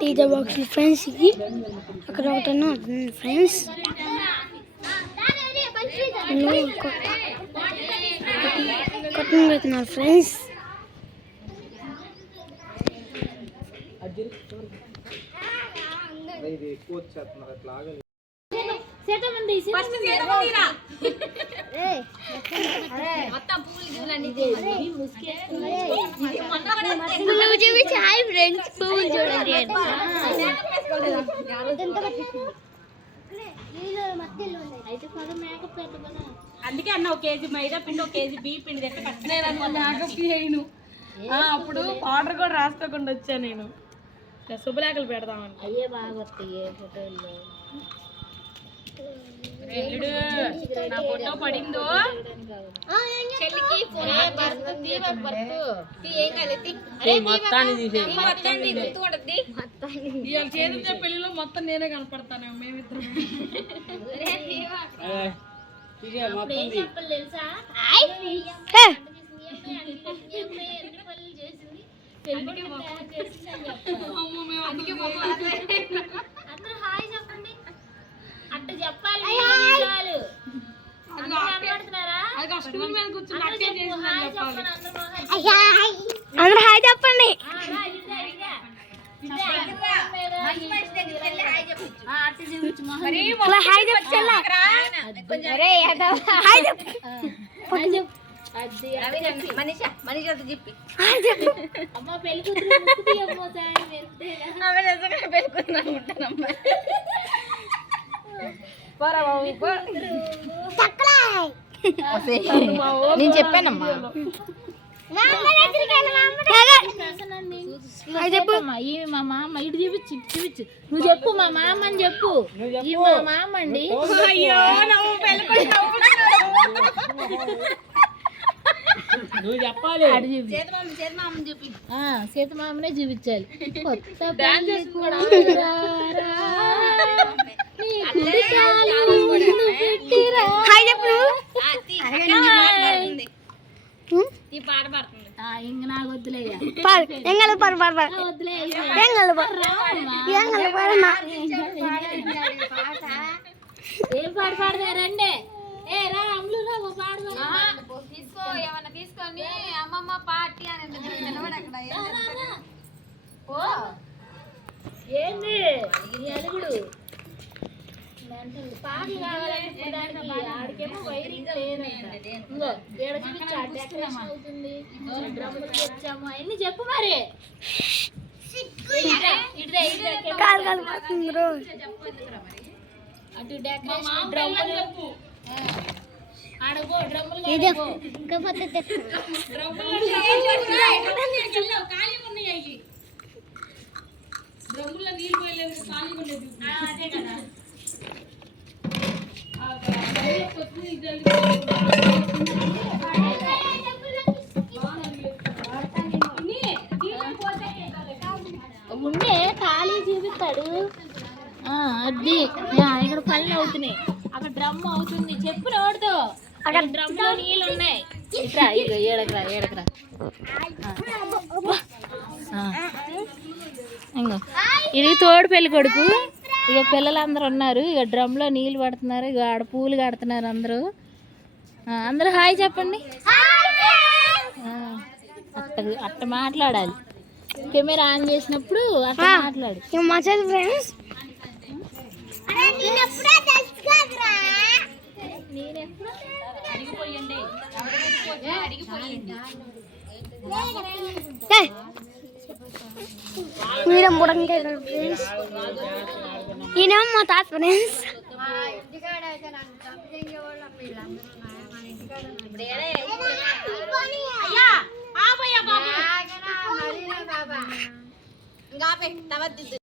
Teaser box friends ఇది అక్కడ ఒకటన్నా ఫ్రెండ్స్ కట్టింగ్ పెడుతున్నారు ఫ్రెండ్స్ ఎక్కువ వచ్చేస్తున్నారు అట్లా చూపించి హాయ్ ఫ్రెండ్స్ పువ్వులు చూడండి అందుకే అన్న ఒక కేజీ మైదా పిండి ఒక కేజీ బియ్య పిండి ఆ, అప్పుడు పౌడర్ కూడా రాసుకోకుండా వచ్చా నేను. శుభలేఖలు పెడదామని అయ్యే బాగా వస్తాయి ఫోటోల్లో ఎల్లుడు నా ఫోటో పడిందో? ఇవాళ చేతితో పెళ్ళిలో మొత్తం నేనే కనపడతాను మేమిద్దరం. అందరూ హాయ్ చెప్పండి అట్ట చెప్పాలి చాలు అందరూ కనపడుతున్నారా అది ఆ స్టూల్ మీద కూర్చుని అట్టే చేసిందని చెప్పాలి అందరూ హాయ్ చెప్పండి హాయ్ చెప్పు అమ్మ పెళ్ళి కూతురు ముక్కు తీయమ్మో సార్ నేను చెప్పానమ్మా. చెప్పు. ఇవి మా మామ ఇటు చూపించు ఇటు చూపించు. నువ్వు చెప్పు మా మామ అని చెప్పు. ఈ మా మామ అండి. అయ్యో నవ్వు చెప్పాలి. అటు చూపి. ఆ, సీత మామనే చూపించాలి. కొత్త పెళ్ళి కూతురారా, నీ కుడి కాలు ముందు పెట్టిరా. హాయ్ చెప్పు ఆ, ఇంక నాకు వద్దులేయ్యా ఎంగలు పాడు పాడు పాడు ఎంగలు ఎంగలు నా ఏం పాట పాడదా రండి ఏ రా అమ్ములు రా ఓ పాడు తీసుకో ఏమన్నా తీసుకొని అమ్మమ్మ పార్టీ అని నిలబడి అక్కడ ఏంది? ఇది పాటలు కావాలంటే వైరింగ్ అవుతుంది. డ్రమ్ములు తెచ్చాము? అన్ని చెప్పు మరి? అటు డెకరేషన్ డ్రమ్ములు. ఆడగో డ్రమ్ములు ఆడగో. ఖాళీ ఉన్నాయి డ్రమ్ముల్లో నీళ్ళు పోయలేదు ఖాళీ ఉండేది. అదే కదా. ఉండే ఖాళీ చూపిస్తాడు. అది ఇక్కడ పళ్ళు అవుతున్నాయి. అక్కడ డ్రమ్ అవుతుంది. చెప్పు నోడుతో అక్కడ డ్రమ్లో నీళ్ళు ఉన్నాయి. ఇట్రా ఇక ఏడకరా ఏడకరా. ఇంకో ఇది తోడు పెళ్ళి కొడుకు. ఇక పిల్లలందరూ ఉన్నారు. ఇక డ్రమ్లో నీళ్ళు పడుతున్నారు. ఇక ఆడ పూలు కడుతున్నారు అందరూ. అందరూ హాయ్ చెప్పండి. అట్ట అట్ట మాట్లాడాలి. కెమెరా ఆన్ చేసినప్పుడు అట్ట మాట్లాడు. ఫ్రెండ్స్ మీరేం బుడంకాయ ఫ్రెండ్స్ ఈయన మా తాత ఫ్రెండ్స్ ఇంకా